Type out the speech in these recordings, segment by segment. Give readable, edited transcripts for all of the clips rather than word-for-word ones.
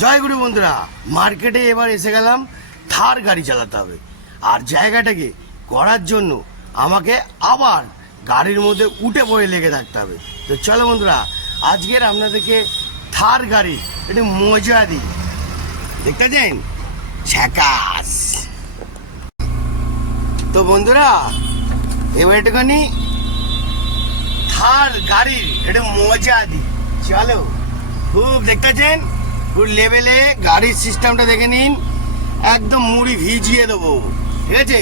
জয় গুরু বন্ধুরা, মার্কেটে এবার এসে গেলাম। থার গাড়ি চালাতে হবে, আর জায়গাটাকে করার জন্য আমাকে আবার গাড়ির মধ্যে উঠে পড়ে লেগে থাকতে হবে। তো চলো বন্ধুরা, আজকের আপনাদেরকে থার গাড়ির একটু মজা দিই। দেখতে চান ঝাকাস। তো বন্ধুরা, এবার একটুখানি থার গাড়ির একটু মজা দিই। চলো, খুব দেখতে চান পুরো লেভেলে গাড়ির সিস্টেমটা দেখে নিন। একদম মুড়ি ভিজিয়ে দেবো, ঠিক আছে?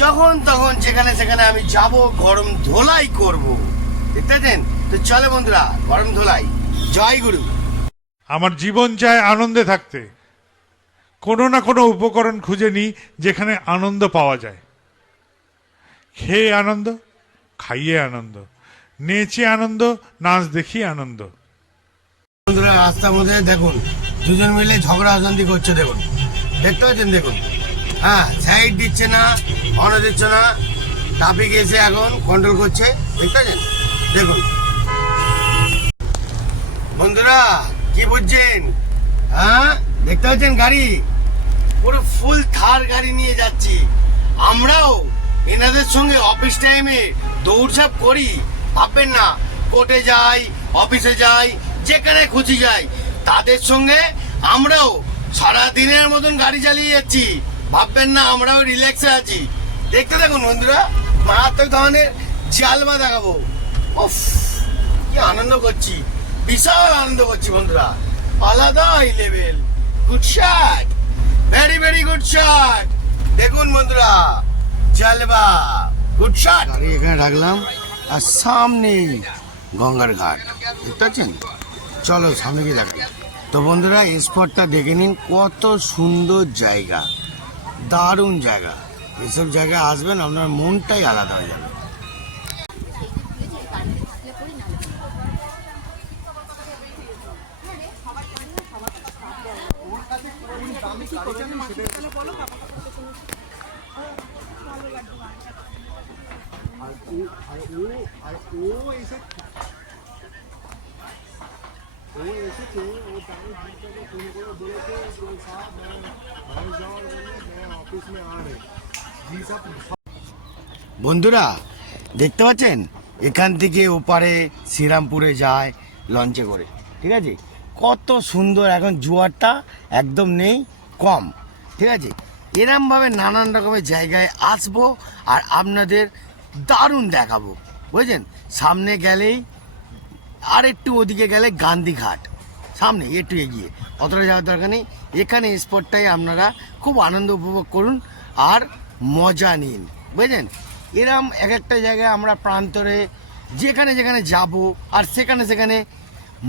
যখন তখন যেখানে সেখানে আমি যাব, গরম ধোলাই করব, দেখতে পাচ্ছেন? তো চলে বন্ধুরা, গরম ধোলাই। জয় গুরু। আমার জীবন চায় আনন্দে থাকতে। কোনো না কোনো উপকরণ খুঁজে নিই যেখানে আনন্দ পাওয়া যায়। খেয়ে আনন্দ, খাইয়ে আনন্দ, নেচে আনন্দ, নাচ দেখিয়ে আনন্দ। বন্ধুরা, রাস্তার মধ্যে দেখুন দুজন মিলে ঝগড়া অশান্তি করছে। দেখুন, দেখতে পাচ্ছেন? দেখুন, হ্যাঁ, সাইড দিচ্ছে না, হর্ন দিচ্ছে না। ট্রাফিক এসে এখন কন্ট্রোল করছে, দেখতে পাচ্ছেন? দেখুন বন্ধুরা, কি বুঝছেন? হ্যাঁ, দেখতে পাচ্ছেন গাড়ি পুরো ফুল থার গাড়ি নিয়ে যাচ্ছি। আমরাও এনাদের সঙ্গে অফিস টাইমে দৌড়ঝাঁপ করি, ভাববেন না। কোর্টে যাই, অফিসে যাই, যেখানে খুশি যাই, তাদের সঙ্গে আমরাও সারা দিনের মতন গাড়ি চালিয়ে যাচ্ছি। ভাববেন না আমরাও রিল্যাক্সে আছি। দেখতে থাকুন বন্ধুরা, মারাত্মক ধরনের জালমা দেখাবো। উফ, কি আনন্দ করছি, বিশাল আনন্দ করছি বন্ধুরা। আলাদাই level. Good shot, very very good shot. দেখুন বন্ধুরা, জালবা, গুড শট। গাড়ি এখানে রাখলাম, আর সামনেই গঙ্গার ঘাট, দেখতে পাচ্ছেন? চলো সামনে গিয়ে দেখাই। তো বন্ধুরা, স্পটটা দেখে নিন, কত সুন্দর জায়গা, দারুণ জায়গা। এসব জায়গায় আসবেন, আপনার মনটাই আলাদা হয়ে যাবে। বন্ধুরা, দেখতে পাচ্ছেন? এখান থেকে ওপারে শ্রীরামপুরে যায় লঞ্চে করে, ঠিক আছে? কত সুন্দর। এখন জোয়ারটা একদম নেই, কম, ঠিক আছে? এরমভাবে নানান রকমের জায়গায় আসবো আর আপনাদের দারুণ দেখাবো, বুঝলেন? সামনে গেলেই, আর একটু ওদিকে গেলে গান্ধীঘাট, সামনে একটু এগিয়ে, অতটা যাওয়ার দরকার নেই। এখানে স্পটটাই আপনারা খুব আনন্দ উপভোগ করুন আর মজা নিন, বুঝলেন? এরম এক একটা জায়গায় আমরা প্রান্তরে যেখানে যেখানে যাব, আর সেখানে সেখানে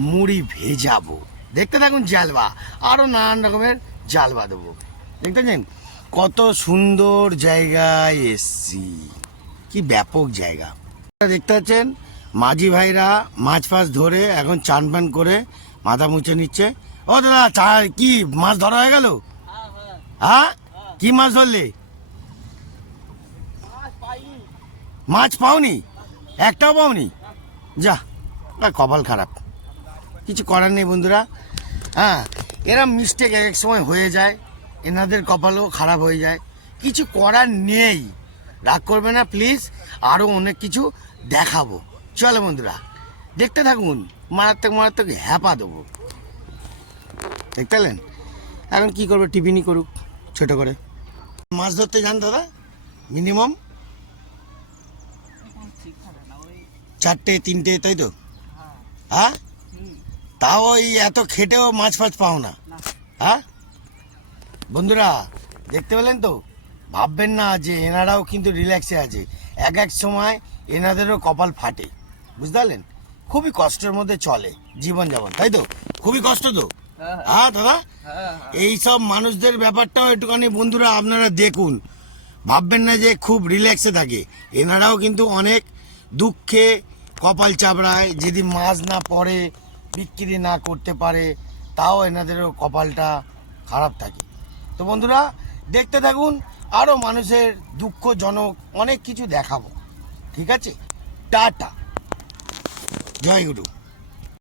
মুড়ি ভেজাবো। দেখতে থাকুন জালবা, আরও নানান রকমের জালবা দেবো। দেখতে পাচ্ছেন কত সুন্দর জায়গায় এসছি, কি ব্যাপক জায়গা। দেখতে পাচ্ছেন মাঝি ভাইরা মাছ ফাছ ধরে এখন চান পান করে মাথা মুছে নিচ্ছে। ও দাদা, কি মাছ ধরা হয়ে গেল? হ্যাঁ, কি মাছ ধরলে? মাছ পাওনি? একটাও পাওনি? যা, কপাল খারাপ। কিছু করার নেই বন্ধুরা। হ্যাঁ, এরা মিস্টেক এক এক সময় হয়ে যায়, এনাদের কপালও খারাপ হয়ে যায়। কিছু করার নেই, রাগ করবে না প্লিজ। আরও অনেক কিছু দেখাবো। চলো বন্ধুরা, দেখতে থাকুন, মারাত্মক মারাত্মক হ্যাপা দেবো। দেখতে পেলেন? এখন কি করবে, টিফিনই করুক ছোট করে। মাছ ধরতে যান দাদা, মিনিমাম 4টে 3টে, তাই তো? হ্যাঁ, তাও ওই এত খেটেও মাছ ফাছ পাও না? হ্যাঁ বন্ধুরা, দেখতে পেলেন তো? ভাববেন না যে এনারাও কিন্তু রিল্যাক্সে আছে। এক এক সময় এনাদেরও কপাল ফাটে, বুঝতে পারলেন? খুবই কষ্টের মধ্যে চলে জীবনযাপন, তাই তো? খুবই কষ্ট তো। হ্যাঁ দাদা, এই সব মানুষদের ব্যাপারটাও একটুখানি বন্ধুরা আপনারা দেখুন। ভাববেন না যে খুব রিল্যাক্সে থাকে, এনারাও কিন্তু অনেক দুঃখে কপাল চাপড়ায়। যদি মাছ না পড়ে, বিক্রি না করতে পারে, তাও এনাদেরও কপালটা খারাপ থাকে। তো বন্ধুরা, দেখতে থাকুন, আরও মানুষের দুঃখজনক অনেক কিছু দেখাবো, ঠিক আছে? টাটা, জয় গুরু।